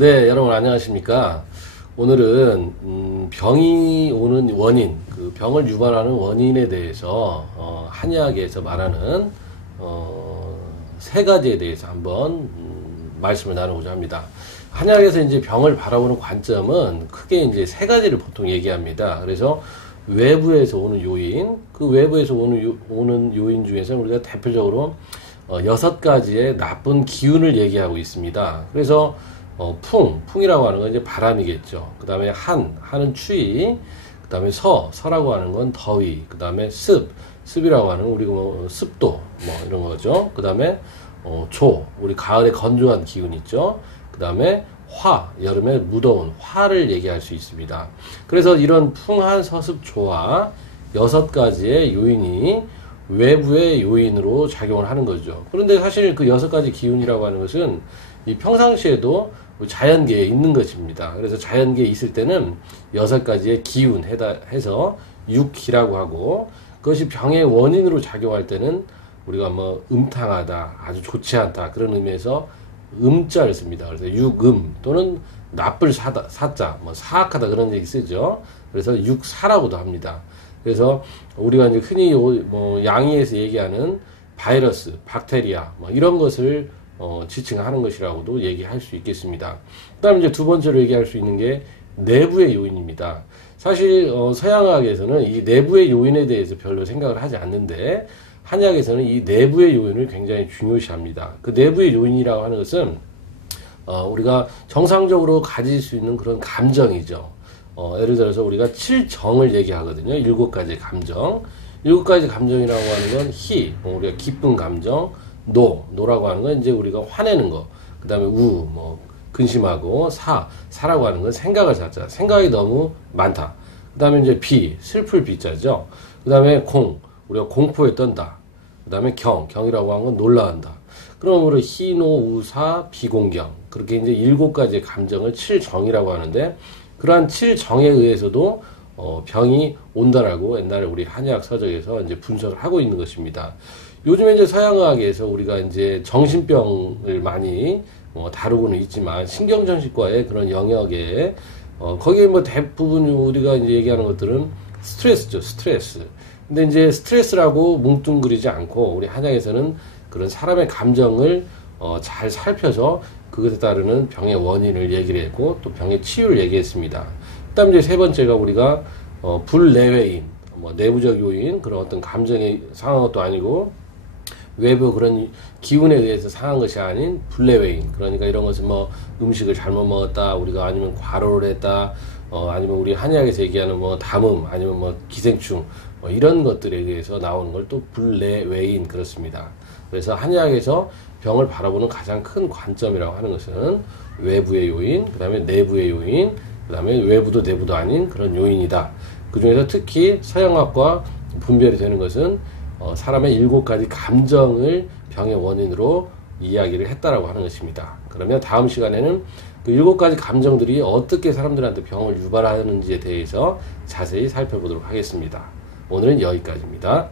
네, 여러분 안녕하십니까? 오늘은 병이 오는 원인, 그 병을 유발하는 원인에 대해서 한의학에서 말하는 세 가지에 대해서 한번 말씀을 나누고자 합니다. 한의학에서 이제 병을 바라보는 관점은 크게 이제 세 가지를 보통 얘기합니다. 그래서 외부에서 오는 요인, 그 외부에서 오는 요인 중에서 우리가 대표적으로 6가지의 나쁜 기운을 얘기하고 있습니다. 그래서 풍이라고 하는 건 이제 바람이겠죠. 그 다음에 한은 추위, 그 다음에 서라고 하는 건 더위, 그 다음에 습이라고 하는 건 우리가 습도, 이런 거죠. 그 다음에 우리 가을에 건조한 기운 있죠. 그 다음에 여름에 무더운 화를 얘기할 수 있습니다. 그래서 이런 풍한 서습 조와 6가지의 요인이 외부의 요인으로 작용을 하는 거죠. 그런데 사실 그 6가지 기운이라고 하는 것은 이 평상시에도 자연계에 있는 것입니다. 그래서 자연계에 있을 때는 6가지의 기운 해서 육기라고 하고, 그것이 병의 원인으로 작용할 때는 우리가 음탕하다, 아주 좋지 않다, 그런 의미에서 음자를 씁니다. 그래서 육음 또는 나쁠 사자, 사악하다, 그런 얘기 쓰죠. 그래서 육사라고도 합니다. 그래서 우리가 이제 흔히 양의에서 얘기하는 바이러스, 박테리아 이런 것을 지칭하는 것이라고도 얘기할 수 있겠습니다. 그 다음에 이제 두 번째로 얘기할 수 있는 게 내부의 요인입니다. 사실 서양의학에서는 이 내부의 요인에 대해서 별로 생각을 하지 않는데, 한의학에서는 이 내부의 요인을 굉장히 중요시합니다. 그 내부의 요인이라고 하는 것은 우리가 정상적으로 가질 수 있는 그런 감정이죠. 예를 들어서 우리가 7정을 얘기하거든요. 7가지 감정. 7가지 감정이라고 하는 건 우리가 기쁜 감정, 노라고 하는 건 이제 우리가 화내는 거, 그 다음에 근심하고, 사라고 하는 건 생각을 자자. 생각이 너무 많다. 그 다음에 이제 슬플 비자죠. 그 다음에 우리가 공포에 떤다. 그 다음에 경이라고 하는 건 놀라한다. 그러므로 희노우사 비공경. 그렇게 이제 7가지의 감정을 7정이라고 하는데, 그러한 7정에 의해서도 병이 온다라고 옛날에 우리 한의학 서적에서 이제 분석을 하고 있는 것입니다. 요즘에 이제 서양의학에서 우리가 이제 정신병을 많이 다루고는 있지만, 신경정신과의 그런 영역에 거기에 대부분 우리가 이제 얘기하는 것들은 스트레스죠, 스트레스. 근데 이제 스트레스라고 뭉뚱그리지 않고 우리 한의학에서는 그런 사람의 감정을 잘 살펴서 그것에 따르는 병의 원인을 얘기를 했고, 또 병의 치유를 얘기했습니다. 그 다음에 이제 세 번째가 우리가 불내외인, 내부적 요인, 그런 어떤 감정이 상한 것도 아니고 외부 그런 기운에 의해서 상한 것이 아닌 불내외인, 그러니까 이런 것은 음식을 잘못 먹었다, 우리가 아니면 과로를 했다, 아니면 우리 한의학에서 얘기하는 담음, 아니면 기생충, 이런 것들에 의해서 나오는 걸 또 불내외인, 그렇습니다. 그래서 한의학에서 병을 바라보는 가장 큰 관점이라고 하는 것은 외부의 요인, 그 다음에 내부의 요인, 그 다음에 외부도 내부도 아닌 그런 요인이다. 그 중에서 특히 서양학과 분별이 되는 것은 사람의 7가지 감정을 병의 원인으로 이야기를 했다라고 하는 것입니다. 그러면 다음 시간에는 그 7가지 감정들이 어떻게 사람들한테 병을 유발하는지에 대해서 자세히 살펴보도록 하겠습니다. 오늘은 여기까지입니다.